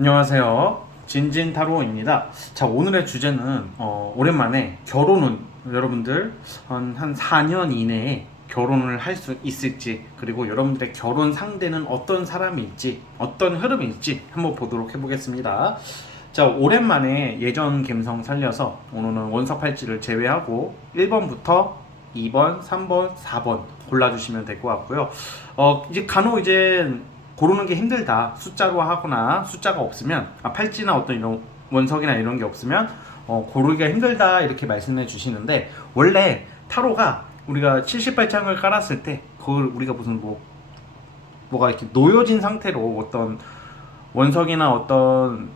안녕하세요. 진진타로입니다. 자, 오늘의 주제는 오랜만에 결혼은 여러분들 한 4년 이내에 결혼을 할 수 있을지, 그리고 여러분들의 결혼 상대는 어떤 사람일지, 어떤 흐름일지 한번 보도록 해보겠습니다. 자, 오랜만에 예전 감성 살려서 오늘은 원석팔찌를 제외하고 1번부터 2번, 3번, 4번 골라주시면 될 것 같고요. 이제 간혹 이제 고르는 게 힘들다, 숫자로 하거나 숫자가 없으면, 팔찌나 어떤 이런 원석이나 이런 게 없으면 고르기가 힘들다 이렇게 말씀해 주시는데, 원래 타로가 우리가 78장을 깔았을 때 그걸 우리가 무슨 뭐가 이렇게 놓여진 상태로 어떤 원석이나 어떤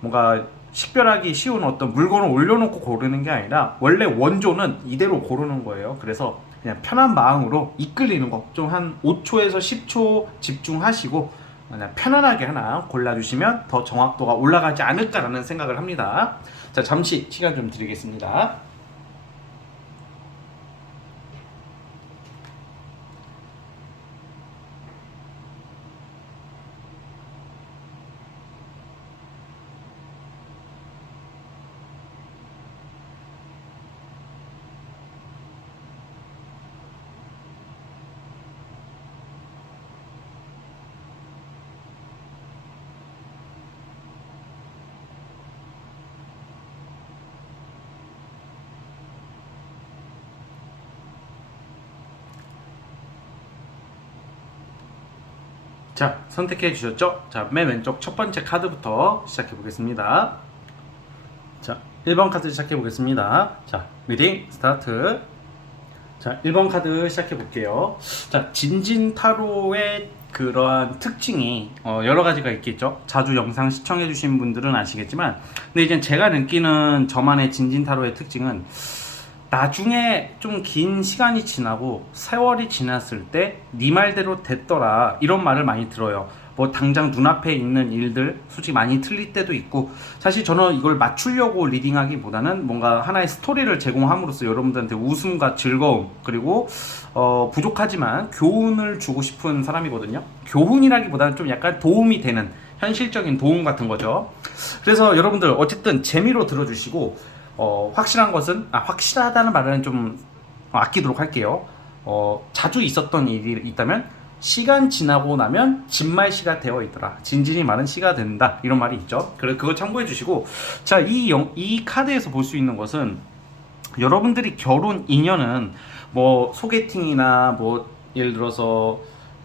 뭔가 식별하기 쉬운 어떤 물건을 올려놓고 고르는 게 아니라, 원래 원조는 이대로 고르는 거예요. 그래서 그냥 편한 마음으로 이끌리는 거 좀 한 5초에서 10초 집중하시고 그냥 편안하게 하나 골라주시면 더 정확도가 올라가지 않을까라는 생각을 합니다. 자, 잠시 시간 좀 드리겠습니다. 자, 선택해 주셨죠? 자, 맨 왼쪽 첫 번째 카드부터 시작해 보겠습니다. 자, 1번 카드 시작해 보겠습니다. 자, 리딩 스타트. 자, 1번 카드 시작해 볼게요. 자, 진진타로의 그러한 특징이 여러 가지가 있겠죠. 자주 영상 시청해 주신 분들은 아시겠지만, 근데 이제 제가 느끼는 저만의 진진타로의 특징은, 나중에 좀 긴 시간이 지나고 세월이 지났을 때 네 말대로 됐더라 이런 말을 많이 들어요. 뭐 당장 눈앞에 있는 일들 솔직히 많이 틀릴 때도 있고, 사실 저는 이걸 맞추려고 리딩하기보다는 뭔가 하나의 스토리를 제공함으로써 여러분들한테 웃음과 즐거움, 그리고 부족하지만 교훈을 주고 싶은 사람이거든요. 교훈이라기보다는 좀 약간 도움이 되는 현실적인 도움 같은 거죠. 그래서 여러분들 어쨌든 재미로 들어주시고, 확실한 것은, 확실하다는 말은 좀 아끼도록 할게요. 자주 있었던 일이 있다면 시간 지나고 나면 진말시가 되어 있더라. 진진이 말은 시가 된다. 이런 말이 있죠. 그래, 그거 참고해 주시고, 자, 이 카드에서 볼 수 있는 것은, 여러분들이 결혼 인연은 뭐 소개팅이나 뭐 예를 들어서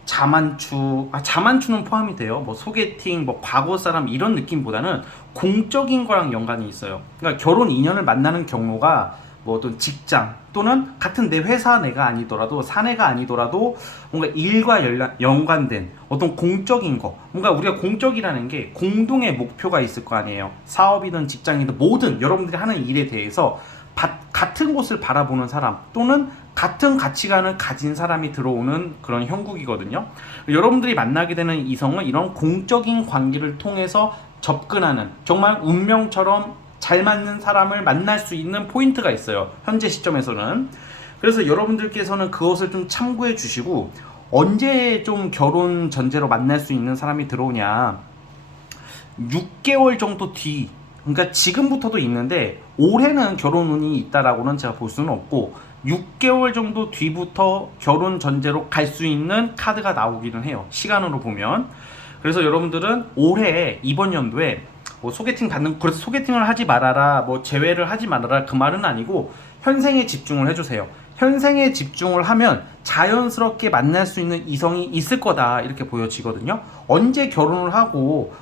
자만추는 포함이 돼요. 뭐 소개팅, 뭐 과거 사람 이런 느낌보다는 공적인 거랑 연관이 있어요. 그러니까 결혼 인연을 만나는 경로가 뭐 어떤 직장 또는 같은 내 회사 내가 아니더라도 사내가 아니더라도 뭔가 일과 연관된 어떤 공적인 거, 뭔가 우리가 공적이라는 게 공동의 목표가 있을 거 아니에요. 사업이든 직장이든 모든 여러분들이 하는 일에 대해서 같은 곳을 바라보는 사람 또는 같은 가치관을 가진 사람이 들어오는 그런 형국이거든요. 여러분들이 만나게 되는 이성은 이런 공적인 관계를 통해서 접근하는, 정말 운명처럼 잘 맞는 사람을 만날 수 있는 포인트가 있어요, 현재 시점에서는. 그래서 여러분들께서는 그것을 좀 참고해 주시고, 언제 좀 결혼 전제로 만날 수 있는 사람이 들어오냐, 6개월 정도 뒤, 그러니까 지금부터도 있는데 올해는 결혼 운이 있다라고는 제가 볼 수는 없고, 6개월 정도 뒤부터 결혼 전제로 갈 수 있는 카드가 나오기는 해요, 시간으로 보면. 그래서 여러분들은 올해 이번 연도에 뭐 소개팅 받는, 그래서 소개팅을 하지 말아라, 뭐 제외를 하지 말아라 그 말은 아니고, 현생에 집중을 해주세요. 현생에 집중을 하면 자연스럽게 만날 수 있는 이성이 있을 거다 이렇게 보여지거든요. 언제 결혼을 하고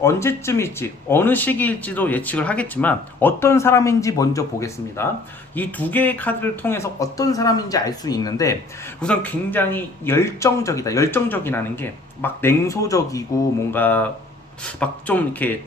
언제쯤일지 어느 시기일지도 예측을 하겠지만, 어떤 사람인지 먼저 보겠습니다. 이 두 개의 카드를 통해서 어떤 사람인지 알 수 있는데, 우선 굉장히 열정적이다. 열정적이라는 게 막 냉소적이고 뭔가 막 좀 이렇게,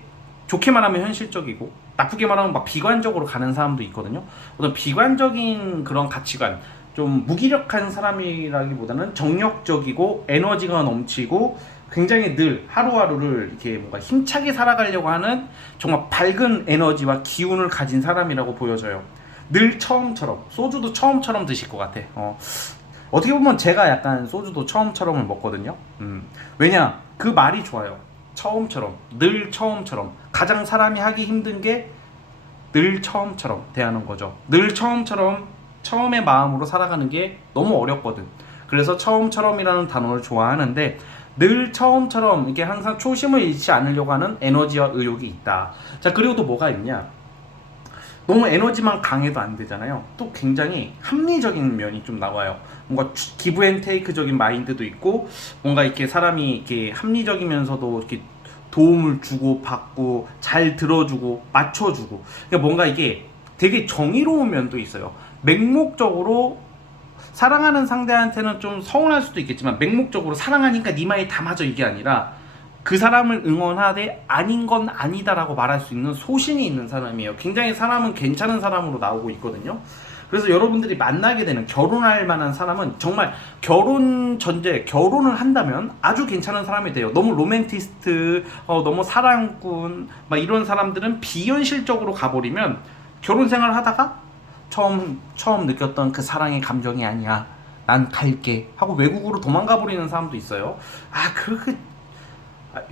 좋게 말하면 현실적이고 나쁘게 말하면 막 비관적으로 가는 사람도 있거든요. 어떤 비관적인 그런 가치관, 좀 무기력한 사람이라기보다는 정력적이고 에너지가 넘치고 굉장히 늘 하루하루를 이렇게 뭔가 힘차게 살아가려고 하는 정말 밝은 에너지와 기운을 가진 사람이라고 보여져요. 늘 처음처럼, 소주도 처음처럼 드실 것 같아. 어떻게 보면 제가 약간 소주도 처음처럼을 먹거든요. 왜냐, 그 말이 좋아요. 처음처럼, 늘 처음처럼, 가장 사람이 하기 힘든 게 늘 처음처럼 대하는 거죠. 늘 처음처럼, 처음의 마음으로 살아가는 게 너무 어렵거든. 그래서 처음처럼이라는 단어를 좋아하는데, 늘 처음처럼 이게 항상 초심을 잃지 않으려고 하는 에너지와 의욕이 있다. 자, 그리고 또 뭐가 있냐? 너무 에너지만 강해도 안 되잖아요. 또 굉장히 합리적인 면이 좀 나와요. 뭔가 기브 앤 테이크적인 마인드도 있고, 뭔가 이렇게 사람이 이렇게 합리적이면서도 이렇게 도움을 주고 받고 잘 들어주고 맞춰주고, 그러니까 뭔가 이게 되게 정의로운 면도 있어요. 맹목적으로 사랑하는 상대한테는 좀 서운할 수도 있겠지만, 맹목적으로 사랑하니까 네 말이 다 맞아 이게 아니라, 그 사람을 응원하되 아닌 건 아니다라고 말할 수 있는 소신이 있는 사람이에요. 굉장히 사람은 괜찮은 사람으로 나오고 있거든요. 그래서 여러분들이 만나게 되는, 결혼할 만한 사람은 정말 결혼 전제, 결혼을 한다면 아주 괜찮은 사람이 돼요. 너무 로맨티스트, 너무 사랑꾼 막 이런 사람들은 비현실적으로 가버리면 결혼 생활을 하다가 처음 느꼈던 그 사랑의 감정이 아니야, 난 갈게 하고 외국으로 도망가 버리는 사람도 있어요.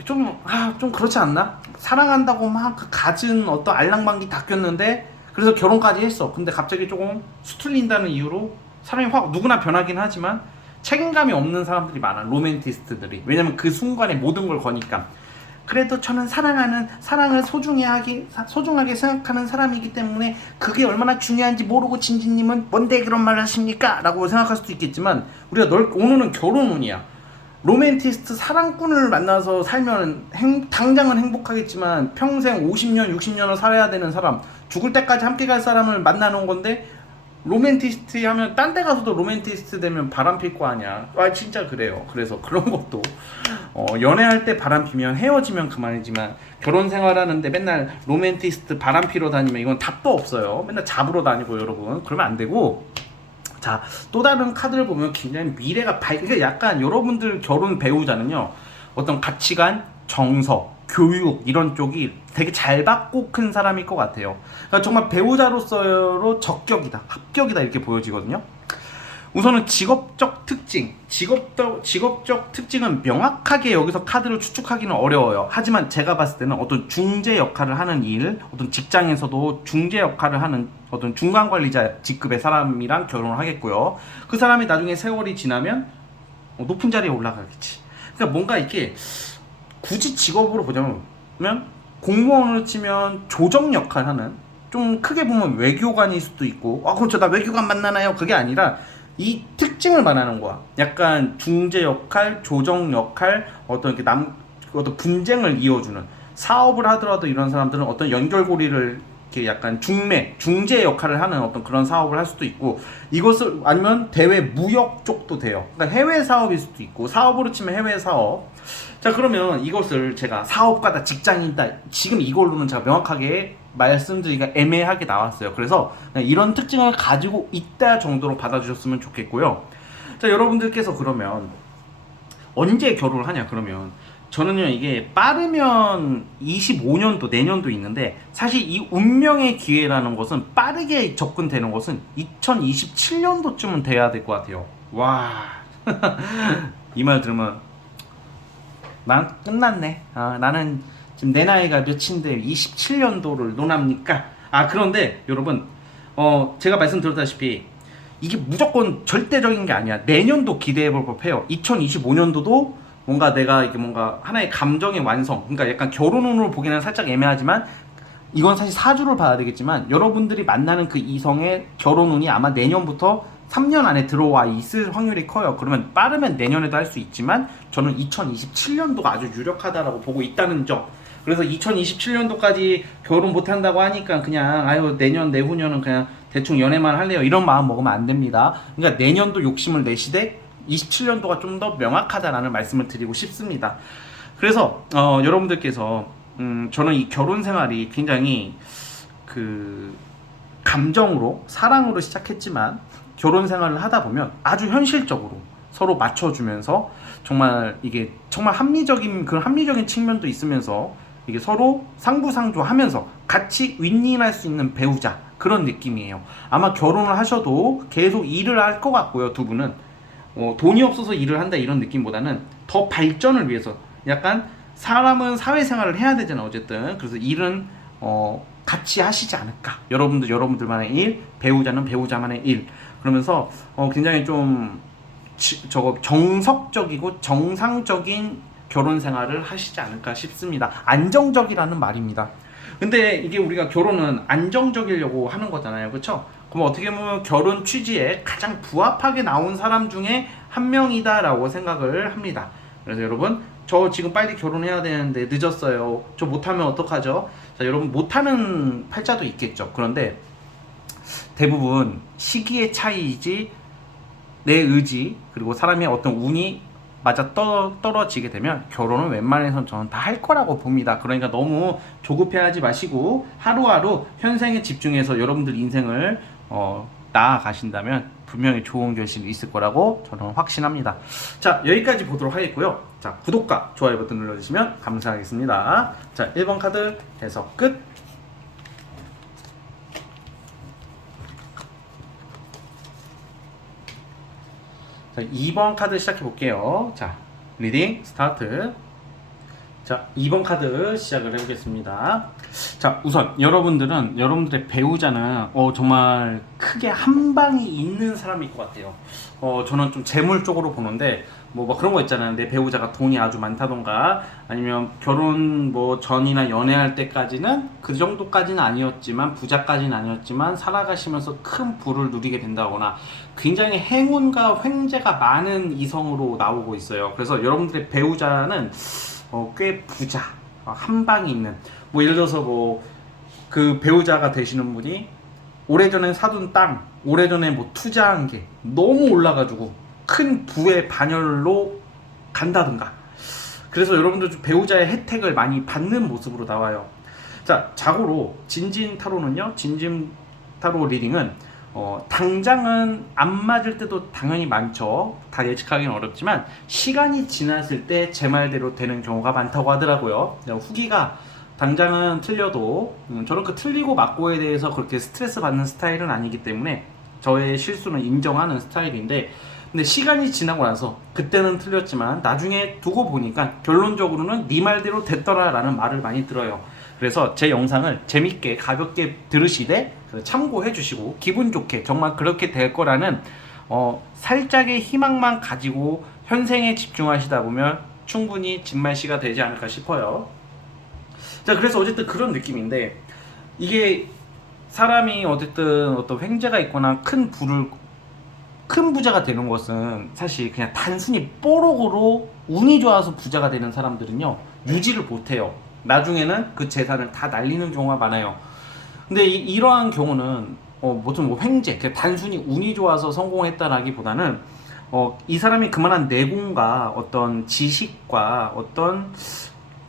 좀 그렇지 않나? 사랑한다고 막 그 갖은 어떤 알랑방기 다 꼈는데, 그래서 결혼까지 했어. 근데 갑자기 조금 수틀린다는 이유로 사람이 확, 누구나 변하긴 하지만 책임감이 없는 사람들이 많아, 로맨티스트들이. 왜냐면 그 순간에 모든 걸 거니까. 그래도 저는 사랑을 소중하게 생각하는 사람이기 때문에 그게 얼마나 중요한지 모르고 진진님은 뭔데 그런 말을 하십니까? 라고 생각할 수도 있겠지만, 우리가 오늘은 결혼운이야. 로맨티스트 사랑꾼을 만나서 살면 당장은 행복하겠지만 평생 50년 60년을 살아야 되는 사람, 죽을 때까지 함께 갈 사람을 만나는 건데, 로맨티스트 하면 딴 데 가서도 로맨티스트 되면 바람 필 거 아니야. 진짜 그래요. 그래서 그런 것도 연애할 때 바람 피면 헤어지면 그만이지만, 결혼 생활하는데 맨날 로맨티스트 바람 피러 다니면 이건 답도 없어요. 맨날 잡으러 다니고, 여러분 그러면 안 되고. 자, 또 다른 카드를 보면 굉장히 미래가 그러니까 약간 여러분들 결혼 배우자는요, 어떤 가치관, 정서, 교육 이런 쪽이 되게 잘 받고 큰 사람일 것 같아요. 그러니까 정말 배우자로서 적격이다, 합격이다 이렇게 보여지거든요. 우선은 직업적 특징은 명확하게 여기서 카드를 추측하기는 어려워요. 하지만 제가 봤을 때는 어떤 중재 역할을 하는 일, 어떤 직장에서도 중재 역할을 하는 어떤 중간 관리자 직급의 사람이랑 결혼을 하겠고요. 그 사람이 나중에 세월이 지나면 높은 자리에 올라가겠지. 그러니까 뭔가 이게 굳이 직업으로 보자면, 공무원으로 치면 조정 역할 하는, 좀 크게 보면 외교관일 수도 있고, 그럼 나 외교관 만나나요? 그게 아니라 이 특징을 말하는 거야. 약간 중재 역할, 조정 역할, 어떤 분쟁을 이어주는, 사업을 하더라도 이런 사람들은 어떤 연결고리를 이렇게 약간 중재 역할을 하는 어떤 그런 사업을 할 수도 있고, 이것을 아니면 대외 무역 쪽도 돼요. 그러니까 해외 사업일 수도 있고, 사업으로 치면 해외 사업. 자, 그러면 이것을 제가 사업가다, 직장인이다, 지금 이걸로는 제가 명확하게 말씀드리기가 애매하게 나왔어요. 그래서 이런 특징을 가지고 있다 정도로 받아주셨으면 좋겠고요. 자, 여러분들께서 그러면 언제 결혼을 하냐? 그러면 저는요, 이게 빠르면 25년도, 내년도 있는데, 사실 이 운명의 기회라는 것은 빠르게 접근되는 것은 2027년도쯤은 돼야 될 것 같아요. 와, 이 말 들으면 난 끝났네. 나는 지금 내 나이가 몇인데 27년도를 논합니까? 그런데 여러분, 제가 말씀드렸다시피 이게 무조건 절대적인 게 아니야. 내년도 기대해 볼 법해요. 2025년도도 뭔가 내가 이게 뭔가 하나의 감정의 완성, 그러니까 약간 결혼운으로 보기는 살짝 애매하지만, 이건 사실 사주를 봐야 되겠지만, 여러분들이 만나는 그 이성의 결혼운이 아마 내년부터 3년 안에 들어와 있을 확률이 커요. 그러면 빠르면 내년에도 할 수 있지만, 저는 2027년도가 아주 유력하다라고 보고 있다는 점. 그래서 2027년도까지 결혼 못한다고 하니까 그냥 내년 내후년은 그냥 대충 연애만 할래요, 이런 마음 먹으면 안 됩니다. 그러니까 내년도 욕심을 내시되 27년도가 좀 더 명확하다라는 말씀을 드리고 싶습니다. 그래서 여러분들께서 저는 이 결혼 생활이 굉장히 감정으로, 사랑으로 시작했지만, 결혼 생활을 하다 보면 아주 현실적으로 서로 맞춰주면서, 이게 정말 그런 합리적인 측면도 있으면서, 이게 서로 상부상조하면서 같이 윈윈할 수 있는 배우자, 그런 느낌이에요. 아마 결혼을 하셔도 계속 일을 할 것 같고요. 두 분은 돈이 없어서 일을 한다 이런 느낌보다는 더 발전을 위해서, 약간 사람은 사회생활을 해야 되잖아 어쨌든. 그래서 일은 같이 하시지 않을까. 여러분들만의 일, 배우자는 배우자만의 일. 그러면서 굉장히 좀 정석적이고 정상적인 결혼 생활을 하시지 않을까 싶습니다. 안정적이라는 말입니다. 근데 이게 우리가 결혼은 안정적이려고 하는 거잖아요. 그렇죠? 그럼 어떻게 보면 결혼 취지에 가장 부합하게 나온 사람 중에 한 명이다라고 생각을 합니다. 그래서 여러분, 저 지금 빨리 결혼해야 되는데 늦었어요. 저 못하면 어떡하죠? 자, 여러분, 못하는 팔자도 있겠죠. 그런데 대부분 시기의 차이이지 내 의지 그리고 사람의 어떤 운이 맞아 떨어지게 되면 결혼은 웬만해선 저는 다 할 거라고 봅니다. 그러니까 너무 조급해하지 마시고 하루하루 현생에 집중해서 여러분들 인생을 나아가신다면 분명히 좋은 결실이 있을 거라고 저는 확신합니다. 자, 여기까지 보도록 하겠고요. 자, 구독과 좋아요 버튼 눌러주시면 감사하겠습니다. 자, 1번 카드 해석 끝. 자, 2번 카드 시작해 볼게요. 자, 리딩 스타트. 자, 2번 카드 시작을 해보겠습니다. 자, 우선 여러분들의 배우자는 정말 크게 한 방이 있는 사람일 것 같아요. 저는 좀 재물 쪽으로 보는데 뭐 그런 거 있잖아요. 내 배우자가 돈이 아주 많다던가 아니면 결혼 전이나 연애할 때까지는 그 정도까지는 아니었지만 부자까지는 아니었지만 살아가시면서 큰 부를 누리게 된다거나 굉장히 행운과 횡재가 많은 이성으로 나오고 있어요. 그래서 여러분들의 배우자는 꽤 부자, 한 방이 있는, 예를 들어서 그 배우자가 되시는 분이 오래전에 사둔 땅, 오래전에 투자한 게 너무 올라가지고 큰 부의 반열로 간다든가. 그래서 여러분들 좀 배우자의 혜택을 많이 받는 모습으로 나와요. 자, 자고로 진진타로는요, 진진타로 리딩은 당장은 안 맞을 때도 당연히 많죠. 다 예측하기는 어렵지만 시간이 지났을 때 제 말대로 되는 경우가 많다고 하더라고요. 후기가 당장은 틀려도 저는 그 틀리고 맞고에 대해서 그렇게 스트레스 받는 스타일은 아니기 때문에 저의 실수는 인정하는 스타일인데, 근데 시간이 지나고 나서 그때는 틀렸지만 나중에 두고 보니까 결론적으로는 네 말대로 됐더라 라는 말을 많이 들어요. 그래서 제 영상을 재밌게 가볍게 들으시되 참고해 주시고 기분 좋게 정말 그렇게 될 거라는 살짝의 희망만 가지고 현생에 집중하시다 보면 충분히 진말씨가 되지 않을까 싶어요. 자, 그래서 어쨌든 그런 느낌인데, 이게 사람이 어쨌든 어떤 횡재가 있거나 큰 부자가 되는 것은 사실 그냥 단순히 뽀록으로 운이 좋아서 부자가 되는 사람들은요 유지를 못해요. 나중에는 그 재산을 다 날리는 경우가 많아요. 근데 이러한 경우는 무슨 횡재, 단순히 운이 좋아서 성공했다라기보다는 이 사람이 그만한 내공과 어떤 지식과 어떤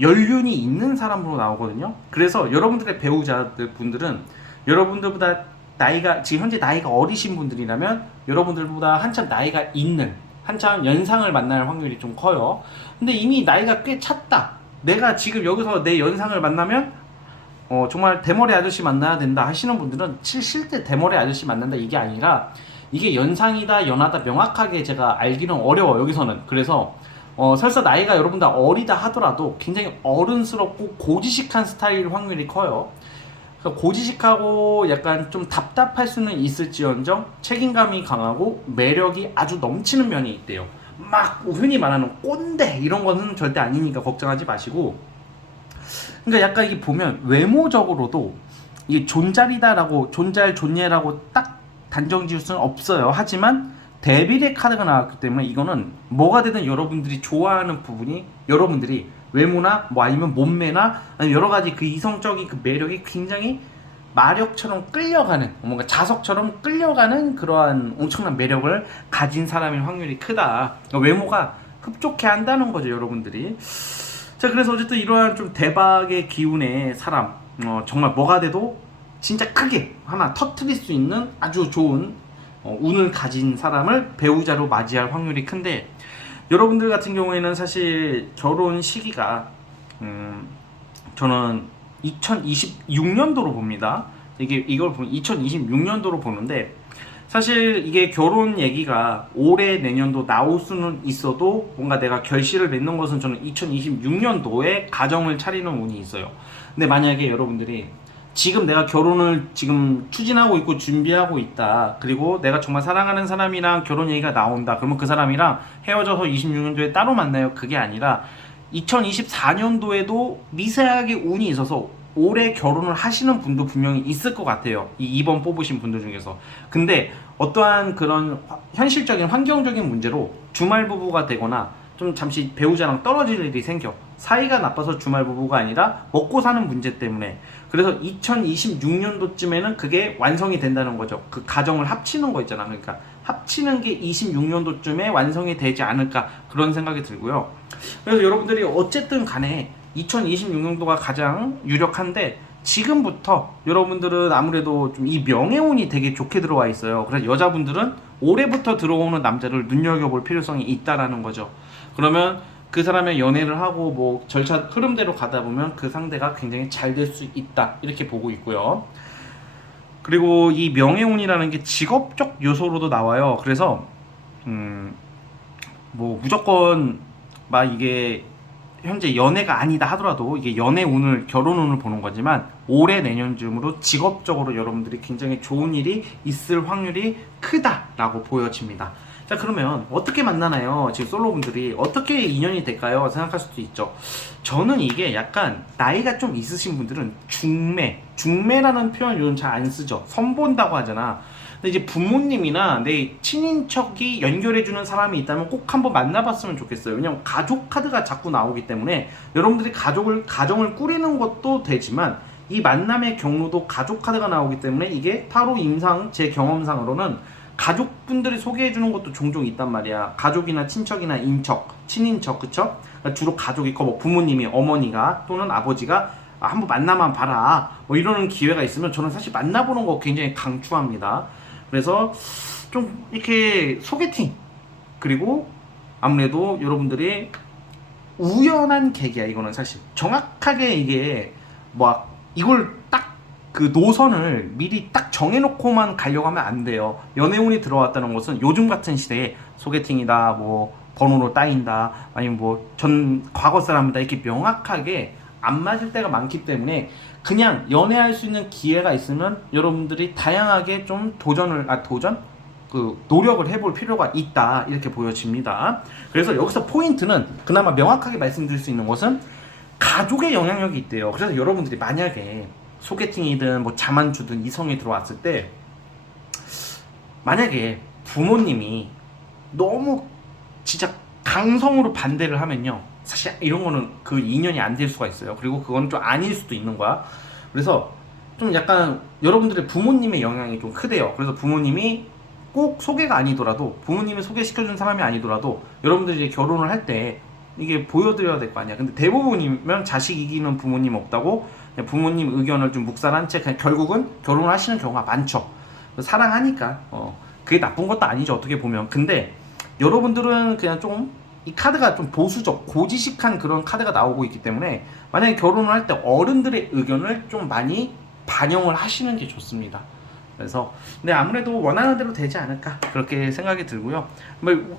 연륜이 있는 사람으로 나오거든요. 그래서 여러분들의 배우자들 분들은 여러분들보다 지금 현재 나이가 어리신 분들이라면 여러분들보다 한참 나이가 있는, 한참 연상을 만날 확률이 좀 커요. 근데 이미 나이가 꽤 찼다, 내가 지금 여기서 내 연상을 만나면 정말 대머리 아저씨 만나야 된다 하시는 분들은 실제 대머리 아저씨 만난다 이게 아니라 이게 연상이다 연하다 명확하게 제가 알기는 어려워요 여기서는. 그래서 설사 나이가 여러분들 어리다 하더라도 굉장히 어른스럽고 고지식한 스타일 확률이 커요. 고지식하고 약간 좀 답답할 수는 있을지언정 책임감이 강하고 매력이 아주 넘치는 면이 있대요. 막 흔히 말하는 꼰대 이런 거는 절대 아니니까 걱정하지 마시고, 그러니까 약간 이게 보면 외모적으로도 이게 존잘이다라고 존예라고 딱 단정 지을 수는 없어요. 하지만 데빌의 카드가 나왔기 때문에 이거는 뭐가 되든 여러분들이 좋아하는 부분이 여러분들이 외모나 아니면 몸매나 아니면 여러 가지 그 이성적인 그 매력이 굉장히 마력처럼 끌려가는, 뭔가 자석처럼 끌려가는 그러한 엄청난 매력을 가진 사람일 확률이 크다. 외모가 흡족해 한다는 거죠 여러분들이. 자, 그래서 어쨌든 이러한 좀 대박의 기운의 사람, 정말 뭐가 돼도 진짜 크게 하나 터뜨릴 수 있는 아주 좋은 운을 가진 사람을 배우자로 맞이할 확률이 큰데, 여러분들 같은 경우에는 사실 결혼 시기가 저는 2026년도로 봅니다. 이걸 보면 2026년도로 보는데, 사실 이게 결혼 얘기가 올해 내년도 나올 수는 있어도 뭔가 내가 결실을 맺는 것은 저는 2026년도에 가정을 차리는 운이 있어요. 근데 만약에 여러분들이 지금 내가 결혼을 지금 추진하고 있고 준비하고 있다. 그리고 내가 정말 사랑하는 사람이랑 결혼 얘기가 나온다. 그러면 그 사람이랑 헤어져서 26년도에 따로 만나요. 그게 아니라 2024년도에도 미세하게 운이 있어서 올해 결혼을 하시는 분도 분명히 있을 것 같아요. 이 2번 뽑으신 분들 중에서. 근데 어떠한 그런 현실적인 환경적인 문제로 주말 부부가 되거나 좀 잠시 배우자랑 떨어질 일이 생겨. 사이가 나빠서 주말 부부가 아니라 먹고 사는 문제 때문에. 그래서 2026년도쯤에는 그게 완성이 된다는 거죠. 그 가정을 합치는 거 있잖아. 그러니까 합치는 게 26년도쯤에 완성이 되지 않을까 그런 생각이 들고요. 그래서 여러분들이 어쨌든 간에 2026년도가 가장 유력한데 지금부터 여러분들은 아무래도 좀 이 명예운이 되게 좋게 들어와 있어요. 그래서 여자분들은 올해부터 들어오는 남자를 눈여겨볼 필요성이 있다라는 거죠. 그러면 그 사람의 연애를 하고 뭐 절차 흐름대로 가다 보면 그 상대가 굉장히 잘 될 수 있다 이렇게 보고 있고요. 그리고 이 명예운이라는 게 직업적 요소로도 나와요. 그래서 뭐 무조건 막 이게 현재 연애가 아니다 하더라도 이게 연애 운을 결혼 운을 보는 거지만 올해 내년쯤으로 직업적으로 여러분들이 굉장히 좋은 일이 있을 확률이 크다라고 보여집니다. 자, 그러면 어떻게 만나나요? 지금 솔로분들이 어떻게 인연이 될까요? 생각할 수도 있죠. 저는 이게 약간 나이가 좀 있으신 분들은 중매라는 표현 요즘 잘 안 쓰죠. 선본다고 하잖아. 근데 이제 부모님이나 내 친인척이 연결해주는 사람이 있다면 꼭 한번 만나봤으면 좋겠어요. 왜냐면 가족 카드가 자꾸 나오기 때문에 여러분들이 가정을 꾸리는 것도 되지만 이 만남의 경로도 가족 카드가 나오기 때문에 이게 타로 임상 제 경험상으로는 가족분들이 소개해주는 것도 종종 있단 말이야. 가족이나 친척이나 친인척, 그쵸? 그러니까 주로 가족이 있고, 뭐 부모님이, 어머니가 또는 아버지가 한번 만나만 봐라. 뭐 이러는 기회가 있으면 저는 사실 만나보는 거 굉장히 강추합니다. 그래서 좀 이렇게 소개팅, 그리고 아무래도 여러분들이 우연한 계기야, 이거는 사실. 정확하게 이게, 뭐, 이걸 딱 그 노선을 미리 딱 정해놓고만 가려고 하면 안 돼요. 연애운이 들어왔다는 것은 요즘 같은 시대에 소개팅이다, 뭐 번호로 따인다, 아니면 뭐 전 과거 사람이다 이렇게 명확하게 안 맞을 때가 많기 때문에 그냥 연애할 수 있는 기회가 있으면 여러분들이 다양하게 좀 노력을 해볼 필요가 있다 이렇게 보여집니다. 그래서 여기서 포인트는 그나마 명확하게 말씀드릴 수 있는 것은 가족의 영향력이 있대요. 그래서 여러분들이 만약에 소개팅이든 뭐 자만주든 이성이 들어왔을 때 만약에 부모님이 너무 진짜 강성으로 반대를 하면요, 사실 이런 거는 그 인연이 안 될 수가 있어요. 그리고 그건 좀 아닐 수도 있는 거야. 그래서 좀 약간 여러분들의 부모님의 영향이 좀 크대요. 그래서 부모님이 꼭 소개가 아니더라도, 부모님이 소개시켜준 사람이 아니더라도 여러분들이 이제 결혼을 할 때 이게 보여드려야 될 거 아니야. 근데 대부분이면 자식 이기는 부모님 없다고 부모님 의견을 좀 묵살한 채 그냥 결국은 결혼을 하시는 경우가 많죠. 사랑하니까 그게 나쁜 것도 아니죠, 어떻게 보면. 근데 여러분들은 그냥 좀 이 카드가 좀 보수적 고지식한 그런 카드가 나오고 있기 때문에 만약에 결혼을 할 때 어른들의 의견을 좀 많이 반영을 하시는 게 좋습니다. 그래서 근데 아무래도 원하는 대로 되지 않을까 그렇게 생각이 들고요.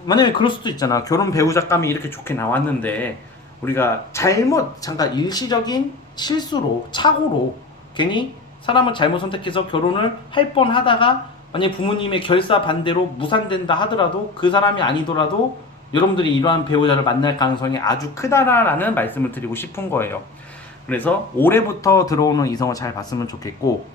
만약에 그럴 수도 있잖아. 결혼 배우자감이 이렇게 좋게 나왔는데 우리가 잠깐 일시적인 실수로, 착오로 괜히 사람을 잘못 선택해서 결혼을 할 뻔하다가 만약에 부모님의 결사 반대로 무산된다 하더라도 그 사람이 아니더라도 여러분들이 이러한 배우자를 만날 가능성이 아주 크다라는 말씀을 드리고 싶은 거예요. 그래서 올해부터 들어오는 이성을 잘 봤으면 좋겠고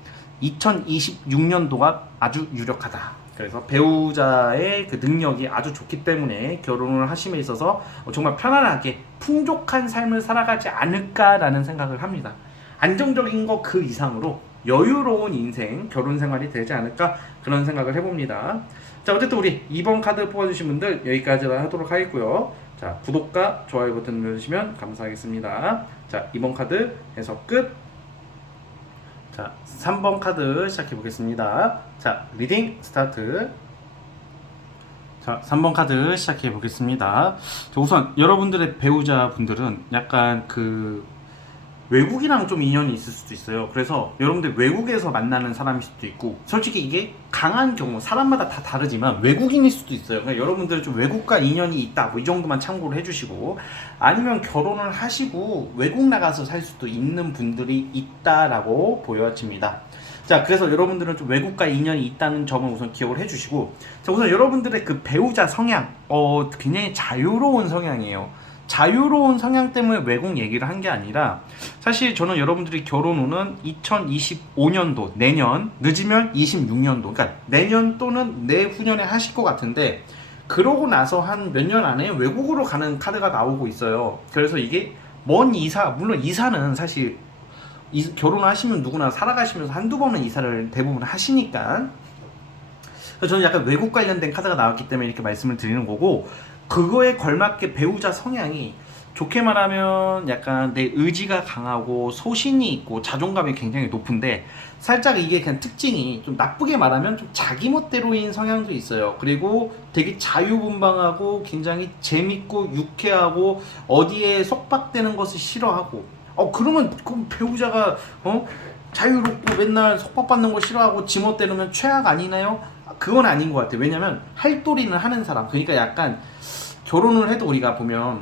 2026년도가 아주 유력하다. 그래서 배우자의 그 능력이 아주 좋기 때문에 결혼을 하심에 있어서 정말 편안하게 풍족한 삶을 살아가지 않을까라는 생각을 합니다. 안정적인 거 그 이상으로 여유로운 인생, 결혼 생활이 되지 않을까 그런 생각을 해봅니다. 자, 어쨌든 우리 2번 카드 뽑아주신 분들 여기까지 하도록 하겠고요. 자, 구독과 좋아요 버튼 눌러주시면 감사하겠습니다. 자, 2번 카드 해석 끝. 자, 3번 카드 시작해 보겠습니다. 자, 리딩 스타트. 자, 3번 카드 시작해 보겠습니다. 자, 우선 여러분들의 배우자분들은 약간 외국이랑 좀 인연이 있을 수도 있어요. 그래서 여러분들 외국에서 만나는 사람일 수도 있고, 솔직히 이게 강한 경우 사람마다 다 다르지만 외국인일 수도 있어요. 그러니까 여러분들 좀 외국과 인연이 있다, 뭐 이 정도만 참고를 해주시고, 아니면 결혼을 하시고 외국 나가서 살 수도 있는 분들이 있다라고 보여집니다. 자, 그래서 여러분들은 좀 외국과 인연이 있다는 점을 우선 기억을 해주시고, 자, 우선 여러분들의 그 배우자 성향, 굉장히 자유로운 성향이에요. 자유로운 성향 때문에 외국 얘기를 한 게 아니라, 사실 저는 여러분들이 결혼 후는 2025년도 내년, 늦으면 26년도, 그러니까 내년 또는 내후년에 하실 것 같은데, 그러고 나서 한 몇 년 안에 외국으로 가는 카드가 나오고 있어요. 그래서 이게 먼 이사, 물론 이사는 사실 결혼하시면 누구나 살아가시면서 한두 번은 이사를 대부분 하시니까, 그래서 저는 약간 외국 관련된 카드가 나왔기 때문에 이렇게 말씀을 드리는 거고, 그거에 걸맞게 배우자 성향이 좋게 말하면 약간 내 의지가 강하고 소신이 있고 자존감이 굉장히 높은데, 살짝 이게 그냥 특징이 좀 나쁘게 말하면 좀 자기 멋대로인 성향도 있어요. 그리고 되게 자유분방하고 굉장히 재밌고 유쾌하고 어디에 속박되는 것을 싫어하고, 그러면 그 배우자가 자유롭고 맨날 속박받는 거 싫어하고 지멋대로면 최악 아니나요? 그건 아닌 것 같아요. 왜냐면 할도리는 하는 사람, 그러니까 약간 결혼을 해도 우리가 보면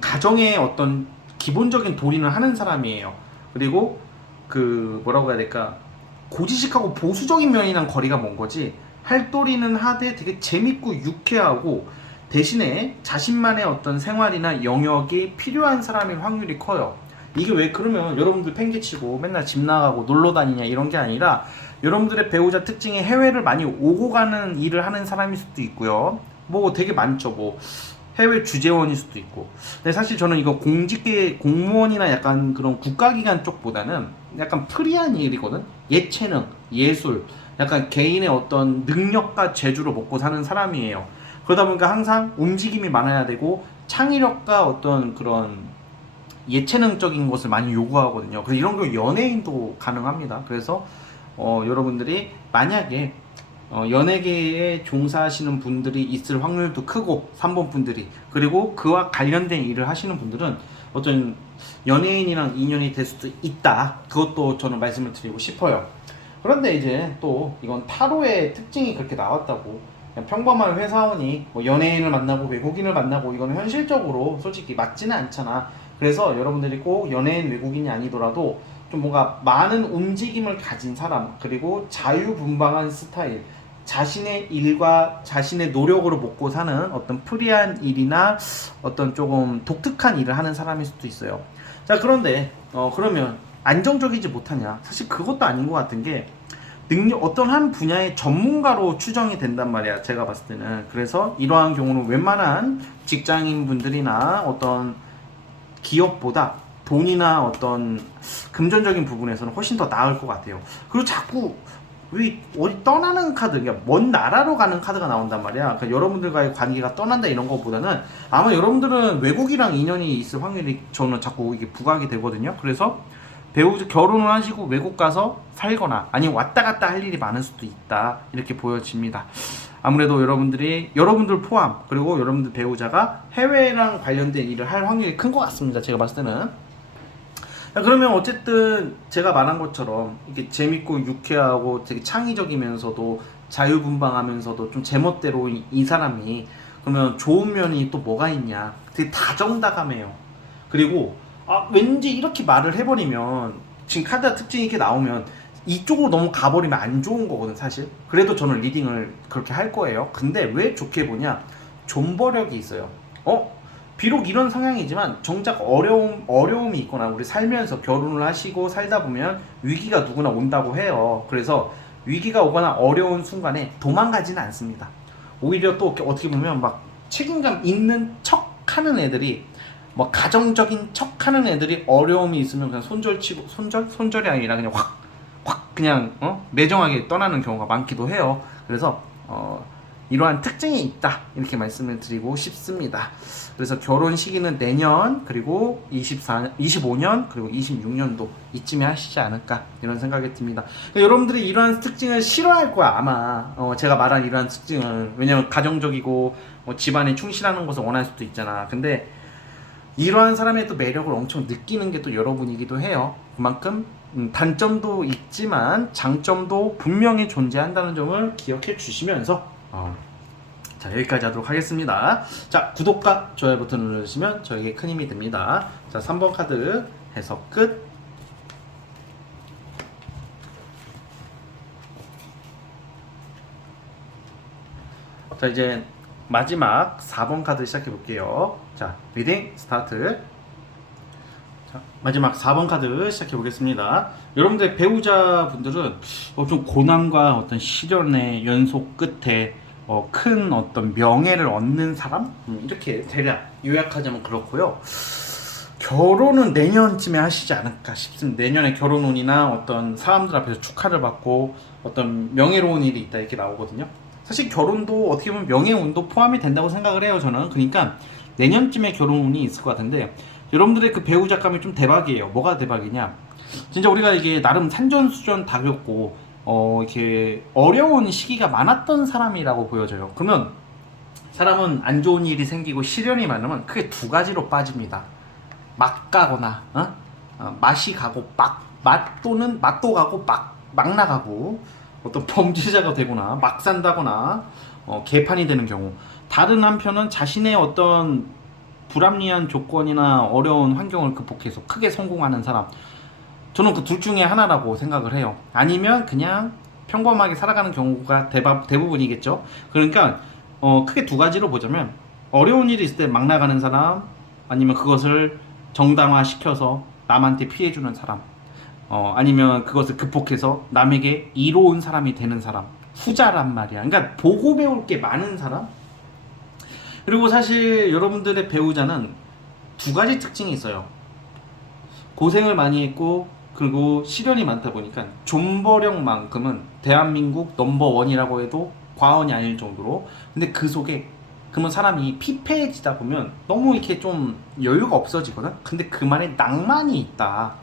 가정의 어떤 기본적인 도리는 하는 사람이에요. 그리고 그 뭐라고 해야 될까, 고지식하고 보수적인 면이랑 거리가 먼 거지, 할도리는 하되 되게 재밌고 유쾌하고 대신에 자신만의 어떤 생활이나 영역이 필요한 사람일 확률이 커요. 이게 왜 그러면 여러분들 팽개치고 맨날 집 나가고 놀러 다니냐 이런 게 아니라, 여러분들의 배우자 특징이 해외를 많이 오고 가는 일을 하는 사람일 수도 있고요. 뭐 되게 많죠. 뭐 해외 주재원일 수도 있고. 근데 사실 저는 이거 공직계 공무원이나 약간 그런 국가기관 쪽보다는 약간 프리한 일이거든. 예체능, 예술, 약간 개인의 어떤 능력과 재주로 먹고 사는 사람이에요. 그러다 보니까 항상 움직임이 많아야 되고 창의력과 어떤 그런 예체능적인 것을 많이 요구하거든요. 그래서 이런 경우 연예인도 가능합니다. 그래서 여러분들이 만약에 연예계에 종사하시는 분들이 있을 확률도 크고, 3번 분들이, 그리고 그와 관련된 일을 하시는 분들은 어떤 연예인이랑 인연이 될 수도 있다. 그것도 저는 말씀을 드리고 싶어요. 그런데 이제 또 이건 타로의 특징이 그렇게 나왔다고 그냥 평범한 회사원이 뭐 연예인을 만나고 외국인을 만나고, 이거는 현실적으로 솔직히 맞지는 않잖아. 그래서 여러분들이 꼭 연예인 외국인이 아니더라도 좀 뭔가 많은 움직임을 가진 사람, 그리고 자유분방한 스타일, 자신의 일과 자신의 노력으로 먹고 사는 어떤 프리한 일이나 어떤 조금 독특한 일을 하는 사람일 수도 있어요. 자, 그런데 그러면 안정적이지 못하냐? 사실 그것도 아닌 것 같은 게, 어떤 한 분야의 전문가로 추정이 된단 말이야, 제가 봤을 때는. 그래서 이러한 경우는 웬만한 직장인 분들이나 어떤 기업보다 돈이나 어떤 금전적인 부분에서는 훨씬 더 나을 것 같아요. 그리고 자꾸 어디 떠나는 카드, 그러니까 먼 나라로 가는 카드가 나온단 말이야. 그러니까 여러분들과의 관계가 떠난다 이런 것보다는 아마 여러분들은 외국이랑 인연이 있을 확률이 저는 자꾸 이게 부각이 되거든요. 그래서 결혼을 하시고 외국 가서 살거나 아니면 왔다 갔다 할 일이 많을 수도 있다, 이렇게 보여집니다. 아무래도 여러분들 포함, 그리고 여러분들 배우자가 해외랑 관련된 일을 할 확률이 큰 것 같습니다, 제가 봤을 때는. 그러면 어쨌든 제가 말한 것처럼 이렇게 재밌고 유쾌하고 되게 창의적이면서도 자유분방하면서도 좀 제멋대로 이 사람이, 그러면 좋은 면이 또 뭐가 있냐, 되게 다정다감해요. 그리고 왠지 이렇게 말을 해버리면, 지금 카드 특징이 이렇게 나오면 이쪽으로 너무 가버리면 안 좋은 거거든 사실. 그래도 저는 리딩을 그렇게 할 거예요. 근데 왜 좋게 보냐, 존버력이 있어요. 비록 이런 성향이지만 정작 어려움이 있거나 우리 살면서 결혼을 하시고 살다 보면 위기가 누구나 온다고 해요. 그래서 위기가 오거나 어려운 순간에 도망가지는 않습니다. 오히려 또 어떻게 보면 막 책임감 있는 척 하는 애들이, 뭐 가정적인 척 하는 애들이 어려움이 있으면 그냥 손절이 아니라 그냥 확 그냥 매정하게 떠나는 경우가 많기도 해요. 그래서 이러한 특징이 있다, 이렇게 말씀을 드리고 싶습니다. 그래서 결혼 시기는 내년, 그리고 25년, 그리고 26년도 이쯤에 하시지 않을까, 이런 생각이 듭니다. 그러니까 여러분들이 이러한 특징을 싫어할 거야 아마. 제가 말한 이러한 특징을. 왜냐면 가정적이고 집안에 충실하는 것을 원할 수도 있잖아. 근데 이러한 사람의 또 매력을 엄청 느끼는 게 또 여러분이기도 해요. 그만큼 단점도 있지만 장점도 분명히 존재한다는 점을 기억해 주시면서 자, 여기까지 하도록 하겠습니다. 자, 구독과 좋아요 버튼 눌러주시면 저에게 큰 힘이 됩니다. 자, 3번 카드 해석 끝. 자, 이제 마지막 4번 카드 시작해 볼게요. 자, 리딩 스타트. 자, 마지막 4번 카드 시작해 보겠습니다. 여러분들 배우자분들은 좀 고난과 어떤 시련의 연속 끝에 큰 어떤 명예를 얻는 사람? 이렇게 대략 요약하자면 그렇고요. 결혼은 내년쯤에 하시지 않을까 싶습니다. 내년에 결혼운이나 어떤 사람들 앞에서 축하를 받고 어떤 명예로운 일이 있다 이렇게 나오거든요. 사실 결혼도 어떻게 보면 명예운도 포함이 된다고 생각을 해요, 저는. 그러니까 내년쯤에 결혼운이 있을 것 같은데 여러분들의 그 배우자감이 좀 대박이에요. 뭐가 대박이냐? 진짜 우리가 이게 나름 산전수전 다 겪고 이렇게 어려운 시기가 많았던 사람이라고 보여져요. 그러면 사람은 안 좋은 일이 생기고 시련이 많으면 크게 두 가지로 빠집니다. 막 가거나 맛이 가고 맛 또는 맛도 가고 막 나가고 어떤 범죄자가 되거나 막 산다거나 개판이 되는 경우. 다른 한편은 자신의 어떤 불합리한 조건이나 어려운 환경을 극복해서 크게 성공하는 사람. 저는 그 둘 중에 하나라고 생각을 해요. 아니면 그냥 평범하게 살아가는 경우가 대부분이겠죠. 그러니까 크게 두 가지로 보자면 어려운 일이 있을 때 막 나가는 사람, 아니면 그것을 정당화시켜서 남한테 피해주는 사람, 아니면 그것을 극복해서 남에게 이로운 사람이 되는 사람. 후자란 말이야. 그러니까 보고 배울 게 많은 사람. 그리고 사실 여러분들의 배우자는 두 가지 특징이 있어요. 고생을 많이 했고 그리고 시련이 많다 보니까 존버력만큼은 대한민국 넘버원이라고 해도 과언이 아닐 정도로. 근데 그 속에 그러면 사람이 피폐해지다 보면 너무 이렇게 좀 여유가 없어지거든. 근데 그 말에 낭만이 있다.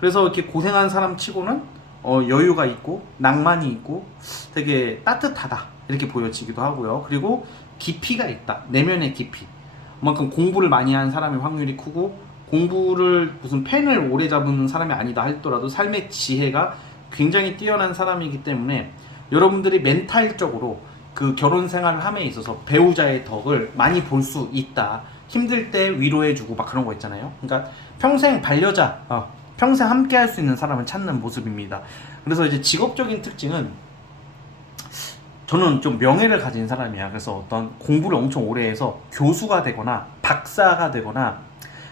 그래서 이렇게 고생한 사람 치고는 여유가 있고 낭만이 있고 되게 따뜻하다 이렇게 보여지기도 하고요. 그리고 깊이가 있다. 내면의 깊이. 그만큼 공부를 많이 한 사람의 확률이 크고, 공부를 무슨 펜을 오래 잡은 사람이 아니다 할더라도 삶의 지혜가 굉장히 뛰어난 사람이기 때문에 여러분들이 멘탈적으로 그 결혼 생활을 함에 있어서 배우자의 덕을 많이 볼 수 있다. 힘들 때 위로해주고 막 그런 거 있잖아요. 그러니까 평생 반려자, 평생 함께 할 수 있는 사람을 찾는 모습입니다. 그래서 이제 직업적인 특징은 저는 좀 명예를 가진 사람이야. 그래서 어떤 공부를 엄청 오래 해서 교수가 되거나 박사가 되거나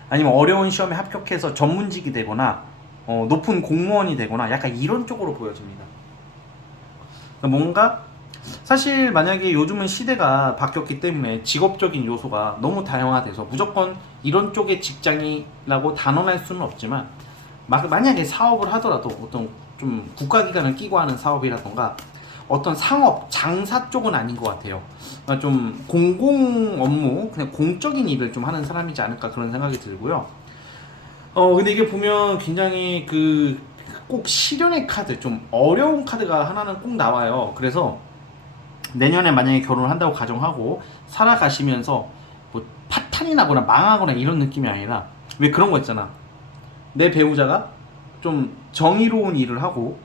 아니면 어려운 시험에 합격해서 전문직이 되거나 높은 공무원이 되거나 약간 이런 쪽으로 보여집니다. 뭔가 사실 만약에 요즘은 시대가 바뀌었기 때문에 직업적인 요소가 너무 다양화돼서 무조건 이런 쪽의 직장이라고 단언할 수는 없지만, 만약에 사업을 하더라도 어떤 좀 국가기관을 끼고 하는 사업이라던가 어떤 상업, 장사 쪽은 아닌 것 같아요. 그러니까 좀 공공 업무, 그냥 공적인 일을 좀 하는 사람이지 않을까 그런 생각이 들고요. 근데 이게 보면 굉장히 꼭 시련의 카드, 좀 어려운 카드가 하나는 꼭 나와요. 그래서 내년에 만약에 결혼을 한다고 가정하고 살아가시면서 뭐 파탄이 나거나 망하거나 이런 느낌이 아니라, 왜 그런 거 있잖아. 내 배우자가 좀 정의로운 일을 하고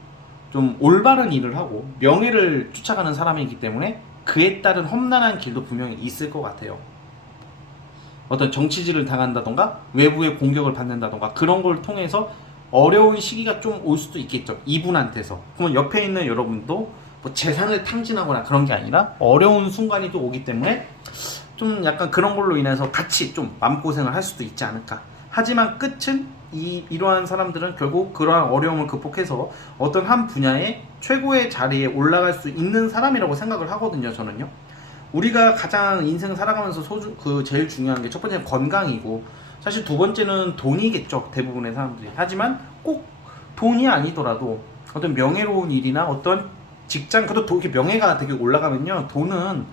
좀 올바른 일을 하고 명예를 쫓아가는 사람이기 때문에 그에 따른 험난한 길도 분명히 있을 것 같아요. 어떤 정치질을 당한다던가 외부의 공격을 받는다던가 그런 걸 통해서 어려운 시기가 좀 올 수도 있겠죠, 이분한테서. 그러면 옆에 있는 여러분도 뭐 재산을 탕진하거나 그런 게 아니라 어려운 순간이 또 오기 때문에 좀 약간 그런 걸로 인해서 같이 좀 마음고생을 할 수도 있지 않을까. 하지만 끝은 이러한 사람들은 결국 그러한 어려움을 극복해서 어떤 한 분야의 최고의 자리에 올라갈 수 있는 사람이라고 생각을 하거든요, 저는요. 우리가 가장 인생 살아가면서 제일 중요한 게 첫 번째는 건강이고, 사실 두 번째는 돈이겠죠, 대부분의 사람들이. 하지만 꼭 돈이 아니더라도 어떤 명예로운 일이나 어떤 직장, 그래도 이렇게 명예가 되게 올라가면요, 돈은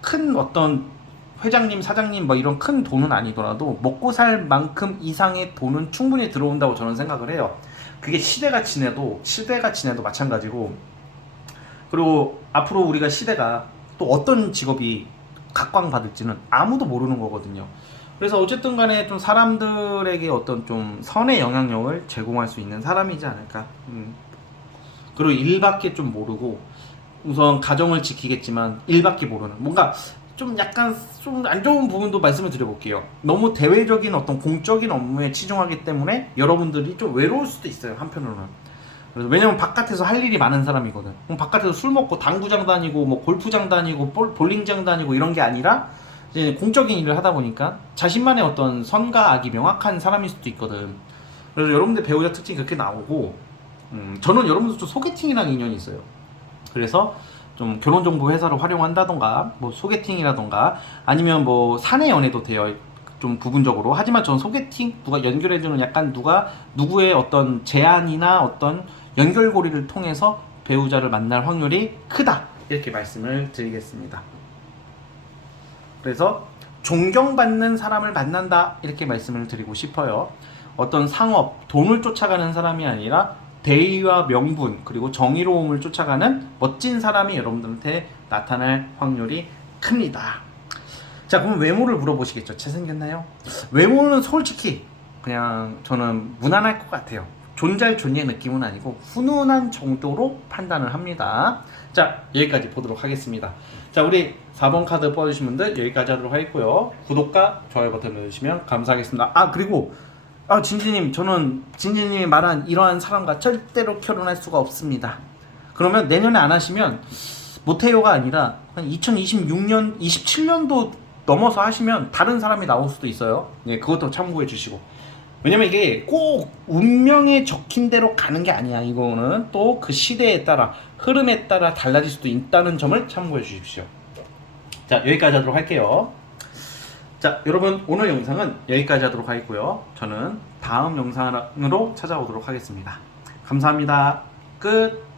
큰 어떤 회장님, 사장님 뭐 이런 큰 돈은 아니더라도 먹고 살 만큼 이상의 돈은 충분히 들어온다고 저는 생각을 해요. 그게 시대가 지내도 마찬가지고. 그리고 앞으로 우리가 시대가 또 어떤 직업이 각광받을지는 아무도 모르는 거거든요. 그래서 어쨌든 간에 좀 사람들에게 어떤 좀 선의 영향력을 제공할 수 있는 사람이지 않을까. 그리고 일밖에 좀 모르고 우선 가정을 지키겠지만 일밖에 모르는 뭔가 좀 약간 좀 안 좋은 부분도 말씀을 드려볼게요. 너무 대외적인 어떤 공적인 업무에 치중하기 때문에 여러분들이 좀 외로울 수도 있어요. 한편으로는. 그래서 왜냐면 바깥에서 할 일이 많은 사람이거든. 그럼 바깥에서 술 먹고 당구장 다니고 뭐 골프장 다니고 볼링장 다니고 이런 게 아니라 이제 공적인 일을 하다 보니까 자신만의 어떤 선과 악이 명확한 사람일 수도 있거든. 그래서 여러분들 배우자 특징이 그렇게 나오고, 저는 여러분들 좀 소개팅이랑 인연이 있어요. 그래서 좀 결혼정보 회사를 활용한다던가 뭐 소개팅이라던가 아니면 뭐 사내 연애도 돼요. 좀 부분적으로. 하지만 전 소개팅 누가 연결해주는 약간 누가 누구의 어떤 제안이나 어떤 연결고리를 통해서 배우자를 만날 확률이 크다 이렇게 말씀을 드리겠습니다. 그래서 존경받는 사람을 만난다 이렇게 말씀을 드리고 싶어요. 어떤 상업, 돈을 쫓아가는 사람이 아니라 대의와 명분 그리고 정의로움을 쫓아가는 멋진 사람이 여러분들한테 나타날 확률이 큽니다. 자, 그럼 외모를 물어보시겠죠. 잘생겼나요? 외모는 솔직히 그냥 저는 무난할 것 같아요. 존잘 존예 느낌은 아니고 훈훈한 정도로 판단을 합니다. 자, 여기까지 보도록 하겠습니다. 자, 우리 4번 카드 뽑아주신 분들 여기까지 하도록 하겠고요. 구독과 좋아요 버튼 눌러주시면 감사하겠습니다. 아, 그리고 진지님, 저는 진지님이 말한 이러한 사람과 절대로 결혼할 수가 없습니다. 그러면 내년에 안 하시면 못해요가 아니라 한 2026년, 27년도 넘어서 하시면 다른 사람이 나올 수도 있어요. 네, 그것도 참고해 주시고. 왜냐면 이게 꼭 운명에 적힌 대로 가는 게 아니야. 이거는 또 그 시대에 따라 흐름에 따라 달라질 수도 있다는 점을 참고해 주십시오. 자, 여기까지 하도록 할게요. 자, 여러분 오늘 영상은 여기까지 하도록 하겠고요. 저는 다음 영상으로 찾아오도록 하겠습니다. 감사합니다. 끝.